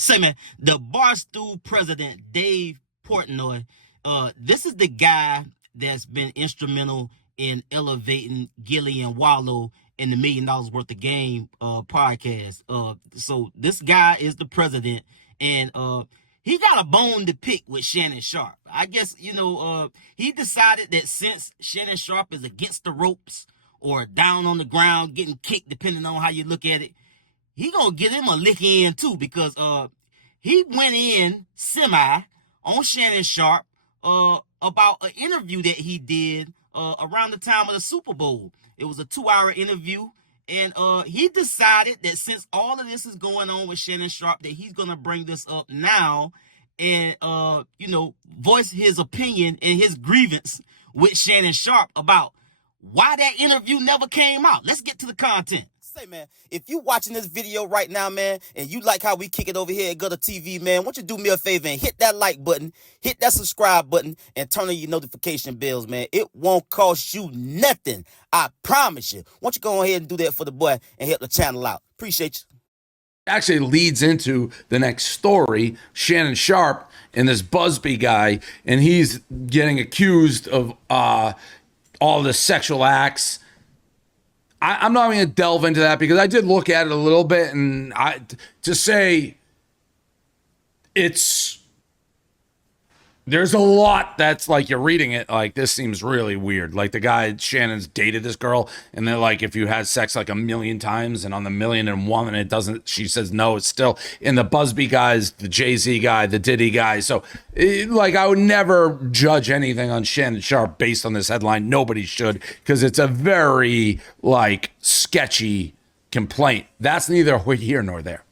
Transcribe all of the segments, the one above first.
Say, man, the Barstool president, Dave Portnoy, this is the guy that's been instrumental in elevating Gilly and Wallow in the $1 Million Worth of Game podcast. So this guy is the president, and he got a bone to pick with Shannon Sharpe. I guess, he decided that since Shannon Sharpe is against the ropes or down on the ground getting kicked, depending on how you look at it, he gonna get him a lick in too, because he went in semi on Shannon Sharpe about an interview that he did around the time of the Super Bowl. It was a 2-hour interview, and he decided that since all of this is going on with Shannon Sharpe, that he's gonna bring this up now and voice his opinion and his grievance with Shannon Sharpe about why that interview never came out. Let's get to the content. Say, man, if you watching this video right now, man, and you like how we kick it over here at GuddaTV, man, why don't you do me a favor and hit that like button, hit that subscribe button, and turn on your notification bells, man. It won't cost you nothing. I promise you. Why don't you go ahead and do that for the boy and help the channel out. Appreciate you. Actually leads into the next story, Shannon Sharpe and this Busby guy, and he's getting accused of all the sexual acts. I'm not going to delve into that because I did look at it a little bit, and to say there's a lot that's like, you're reading it like, this seems really weird. Like, the guy, Shannon's dated this girl, and they're like, if you had sex like 1,000,000 times and on the 1,000,001 and it doesn't, she says no, it's still. In the Busby guys, the Jay-Z guy, the Diddy guy. So I would never judge anything on Shannon Sharpe based on this headline. Nobody should, because it's a very sketchy complaint. That's neither here nor there.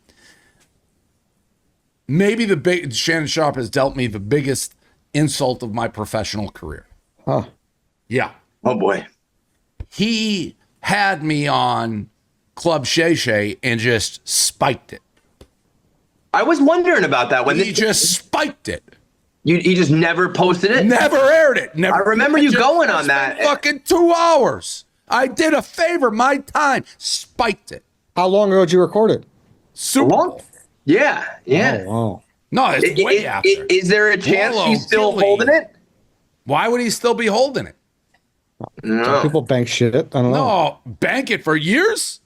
Maybe Shannon Sharpe has dealt me the biggest insult of my professional career. Huh. Yeah. Oh boy. He had me on Club Shay Shay and just spiked it. I was wondering about that when he just spiked it. He just never posted it? Never aired it. Never. I remember you going on that. Fucking 2 hours. I did a favor, my time. Spiked it. How long ago did you record it? Super Bowl. Yeah. Oh, wow. No, it's way after. Is there a chance he's still holding it? Why would he still be holding it? No. Some people bank shit. I don't know. No, bank it for years?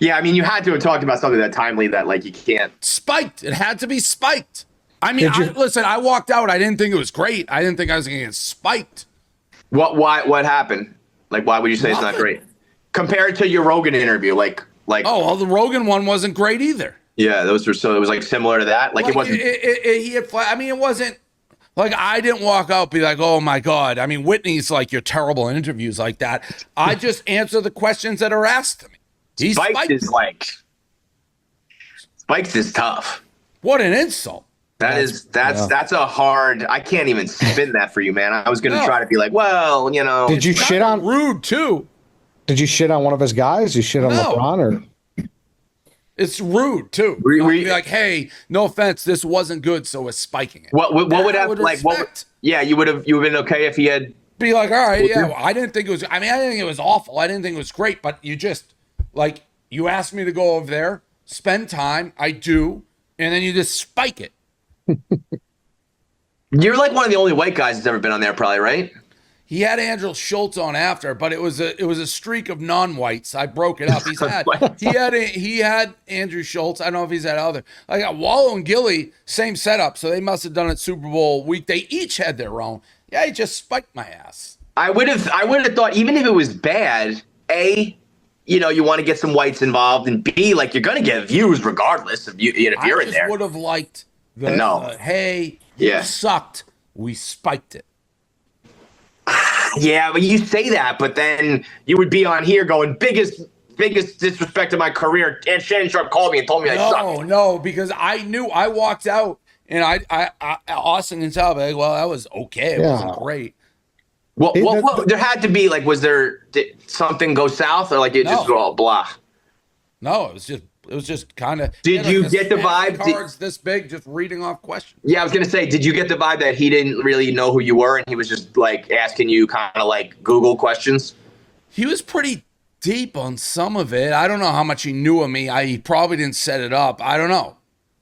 Yeah, I mean, you had to have talked about something that timely that, you can't. Spiked. It had to be spiked. I mean, listen, I walked out. I didn't think it was great. I didn't think I was going to get spiked. What happened? Why would you say It's not great? Compared to your Rogan interview, Oh, well, the Rogan one wasn't great either. Yeah, those were it was similar to that. It wasn't. It wasn't I didn't walk out be like, oh my God. I mean, Whitney's you're terrible in interviews like that. I just answer the questions that are asked to me. Spiked is tough. What an insult. That's a hard. I can't even spin that for you, man. I was gonna try to be well, Did you shit on rude too? Did you shit on one of his guys? You shit on LeBron or? It's rude too. Be like, hey, no offense, this wasn't good, so we're spiking it. What would have yeah, you would have been okay if he had be like, all right, yeah. Well, I didn't think it was. I didn't think it was awful. I didn't think it was great, but you just you asked me to go over there, spend time. I do, and then you just spike it. You're one of the only white guys that's ever been on there, probably, right? He had Andrew Schultz on after, but it was a streak of non-whites. I broke it up. He had Andrew Schultz. I don't know if he's had other. Wallow and Gilly, same setup, so they must have done it Super Bowl week. They each had their own. Yeah, he just spiked my ass. I would have thought, even if it was bad, A, you want to get some whites involved, and B, you're gonna get views regardless if you're in there. I would have liked hey, you sucked. We spiked it. Yeah, but you say that, but then you would be on here going, biggest disrespect of my career. And Shannon Sharpe called me and told me I sucked. No, because I knew. I walked out, and I Austin can tell me, well, that was okay. It wasn't great. Well, there had to be did something go south, or it just go all blah? No, it was just kind of. Did you get the vibe? Cards this big, just reading off questions. Yeah, I was gonna say, did you get the vibe that he didn't really know who you were, and he was just asking you kind of Google questions? He was pretty deep on some of it. I don't know how much he knew of me. He probably didn't set it up. I don't know.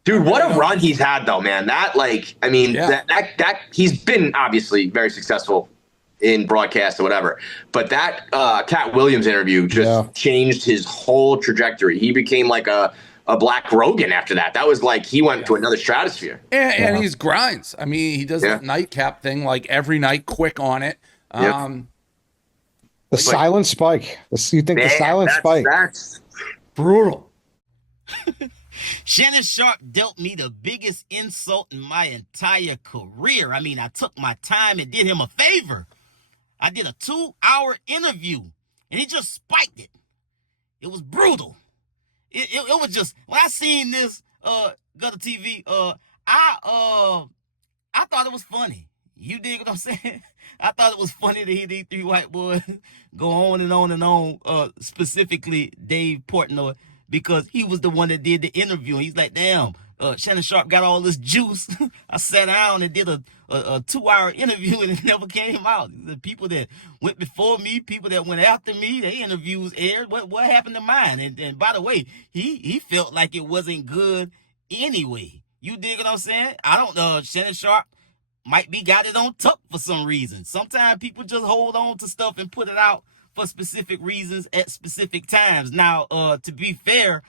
Dude, what a run he's had, though, man. That, like, I mean, that he's been obviously very successful in broadcast or whatever, but that Cat Williams interview just changed his whole trajectory. He became like a Black Rogan after that. That was like he went to another stratosphere. And he's grinds. I mean, he does that nightcap thing like every night, quick on it. The silent spike. You think the silent spike? That's brutal. Shannon Sharpe dealt me the biggest insult in my entire career. I mean, I took my time and did him a favor. I did a 2-hour interview, and he just spiked it. It was brutal. It was just, when I seen this GuddaTV, I thought it was funny. You dig what I'm saying? I thought it was funny to hear these three white boys go on and on and on, specifically Dave Portnoy, because he was the one that did the interview. And he's like, damn, Shannon Sharpe got all this juice. I sat down and did a 2-hour interview, and it never came out. The people that went before me, people that went after me, their interviews aired. What happened to mine? And by the way, he felt like it wasn't good anyway. You dig what I'm saying? I don't know. Shannon Sharpe might be got it on tuck for some reason. Sometimes people just hold on to stuff and put it out for specific reasons at specific times. Now, to be fair,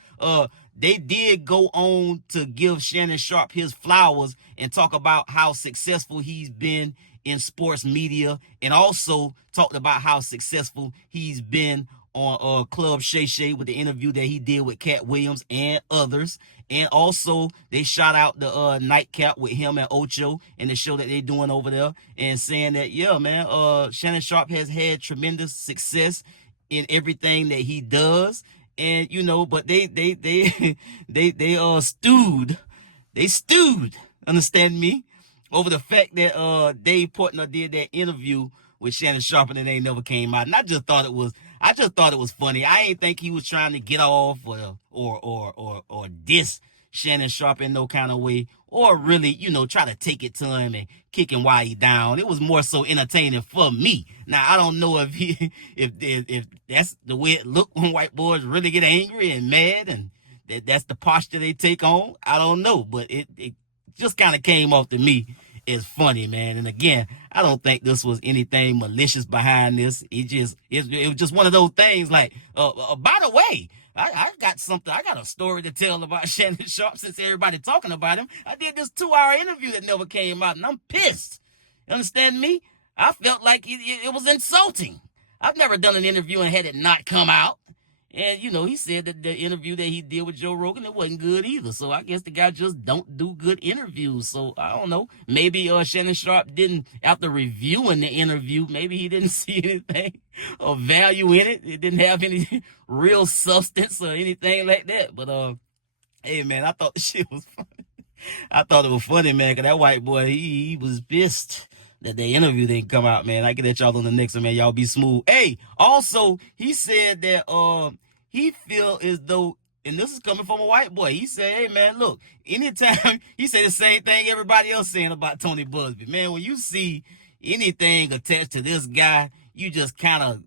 they did go on to give Shannon Sharpe his flowers and talk about how successful he's been in sports media, and also talked about how successful he's been on Club Shay Shay with the interview that he did with Cat Williams and others. And also, they shot out the nightcap with him and Ocho and the show that they're doing over there, and saying that, yeah, man, Shannon Sharpe has had tremendous success in everything that he does. And, you know, but they stewed, understand me, over the fact that Dave Portnoy did that interview with Shannon Sharpe and it ain't never came out. And I just thought it was funny. I ain't think he was trying to get off or diss Shannon Sharpe in no kind of way, or really, you know, try to take it to him and kick him while he down. It was more so entertaining for me. Now, I don't know if that's the way it looked when white boys really get angry and mad, and that's the posture they take on. I don't know, but it just kind of came off to me as funny, man. And again, I don't think this was anything malicious behind this. It was just one of those things like, by the way, I got a story to tell about Shannon Sharpe since everybody talking about him. I did this 2-hour interview that never came out, and I'm pissed. You understand me? I felt like it was insulting. I've never done an interview and had it not come out. And, you know, he said that the interview that he did with Joe Rogan, it wasn't good either. So I guess the guy just don't do good interviews. So I don't know. Maybe Shannon Sharpe didn't, after reviewing the interview, maybe he didn't see anything of value in it. It didn't have any real substance or anything like that. But, hey, man, I thought the shit was funny. I thought it was funny, man, because that white boy, he was pissed that the interview didn't come out, man. I get at y'all on the next one, man. Y'all be smooth. Hey, also, he said that he feel as though, and this is coming from a white boy, he said, hey, man, look, anytime, he said the same thing everybody else saying about Tony Busby. Man, when you see anything attached to this guy, you just kind of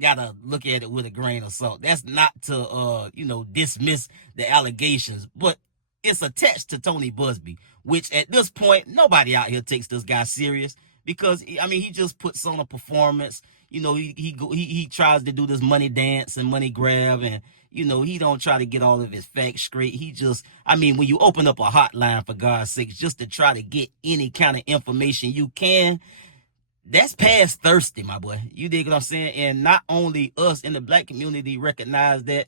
gotta look at it with a grain of salt. That's not to, you know, dismiss the allegations, but it's attached to Tony Busby, which at this point, nobody out here takes this guy serious, because, I mean, he just puts on a performance. You know, he tries to do this money dance and money grab, and, you know, he don't try to get all of his facts straight. He just, I mean, when you open up a hotline, for God's sakes, just to try to get any kind of information you can, that's past thirsty, my boy. You dig what I'm saying? And not only us in the black community recognize that,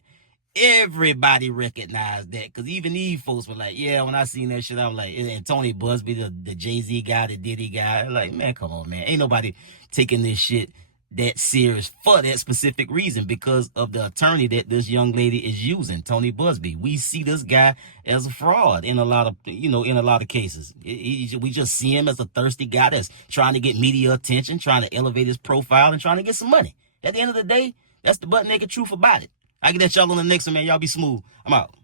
everybody recognized that, because even these folks were like, yeah, when I seen that shit, I was like, and Tony Busby, the Jay-Z guy, the Diddy guy, like, man, come on, man. Ain't nobody taking this shit that serious for that specific reason, because of the attorney that this young lady is using, Tony Busby. We see this guy as a fraud in a lot of, you know, in a lot of cases. We just see him as a thirsty guy that's trying to get media attention, trying to elevate his profile, and trying to get some money. At the end of the day, that's the butt naked truth about it. I get at y'all on the next one, man. Y'all be smooth. I'm out.